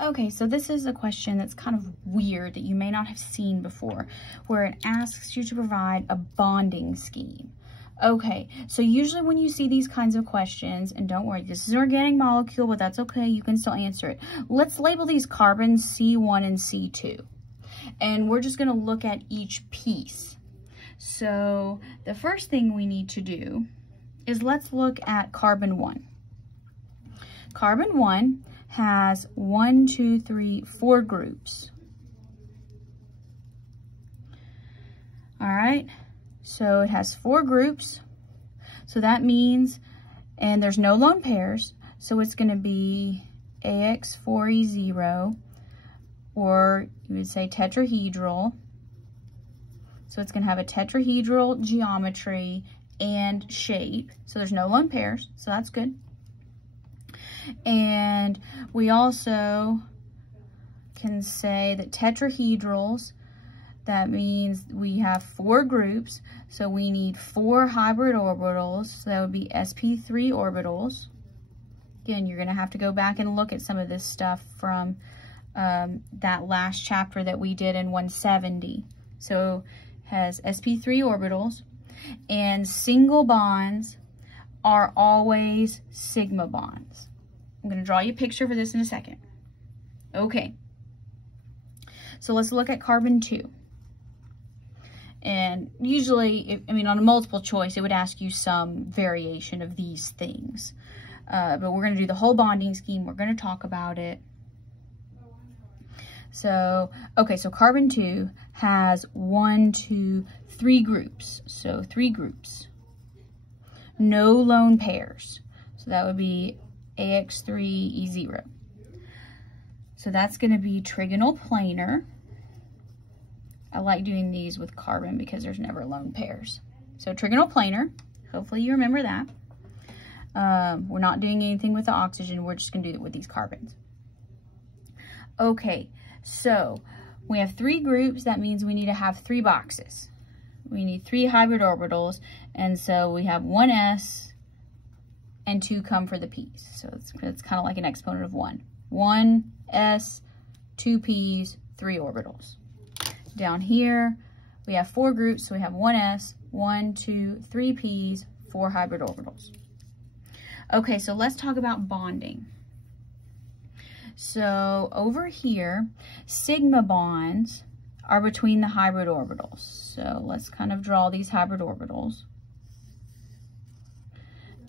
Okay, so this is a question that's kind of weird that you may not have seen before, where it asks you to provide a bonding scheme. Okay, so usually when you see these kinds of questions, and don't worry, this is an organic molecule, but that's okay, you can still answer it. Let's label these carbons C1 and C2. And we're just gonna look at each piece. So the first thing we need to do is let's look at carbon 1. Carbon 1 has 1, 2, 3, 4 groups. All right, so it has 4 groups. So that means, and there's no lone pairs, so it's gonna be AX4E0, or you would say tetrahedral. So it's gonna have a tetrahedral geometry and shape. So there's no lone pairs, so that's good. And we also can say that tetrahedrals, that means we have 4 groups, so we need 4 hybrid orbitals, so that would be sp3 orbitals. Again, you're gonna have to go back and look at some of this stuff from that last chapter that we did in 170. So it has sp3 orbitals, and single bonds are always sigma bonds. I'm going to draw you a picture for this in a second. Okay, so let's look at carbon 2. And usually, on a multiple choice, it would ask you some variation of these things. But we're going to do the whole bonding scheme. We're going to talk about it. So, okay, so carbon 2 has 1, 2, 3 groups. So 3 groups. No lone pairs. So that would be AX3E0. So that's going to be trigonal planar. I like doing these with carbon because there's never lone pairs. So trigonal planar, hopefully you remember that. We're not doing anything with the oxygen, we're just going to do it with these carbons. Okay, so we have 3 groups, that means we need to have 3 boxes. We need 3 hybrid orbitals, and so we have 1 s and 2 come for the p's. So it's kind of like an exponent of 1. 1 s, 2 p's, 3 orbitals. Down here, we have 4 groups, so we have 1 s, 1, 2, 3 p's, 4 hybrid orbitals. Okay, so let's talk about bonding. So over here, sigma bonds are between the hybrid orbitals. So let's kind of draw these hybrid orbitals.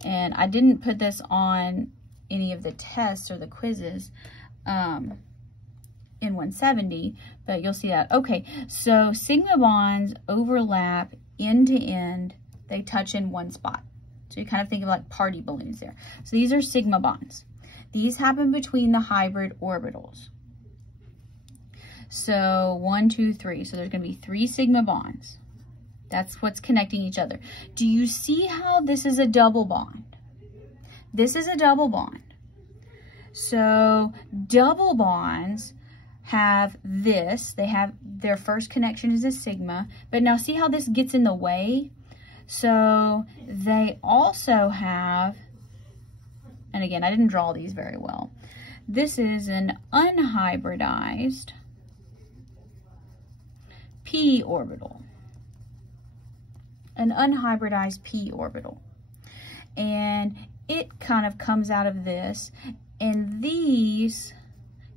And I didn't put this on any of the tests or the quizzes in 170, but you'll see that. Okay, so sigma bonds overlap end to end. They touch in one spot. So you kind of think of like party balloons there. So these are sigma bonds. These happen between the hybrid orbitals. So 1, 2, 3. So there's going to be 3 sigma bonds. That's what's connecting each other. Do you see how this is a double bond? This is a double bond. So double bonds have this. They have their first connection is a sigma. But now see how this gets in the way? So they also have, and again, I didn't draw these very well. This is an unhybridized p orbital. An unhybridized p orbital. And it kind of comes out of this, and these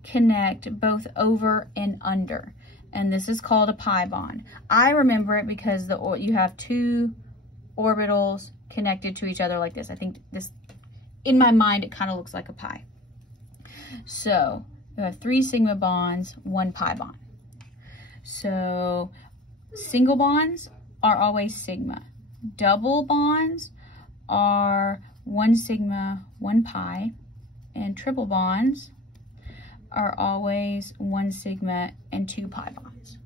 connect both over and under. And this is called a pi bond. I remember it because you have 2 orbitals connected to each other like this. I think this, in my mind, it kind of looks like a pi. So you have 3 sigma bonds, 1 pi bond. So single bonds are always sigma. Double bonds are 1 sigma, 1 pi. And triple bonds are always 1 sigma and 2 pi bonds.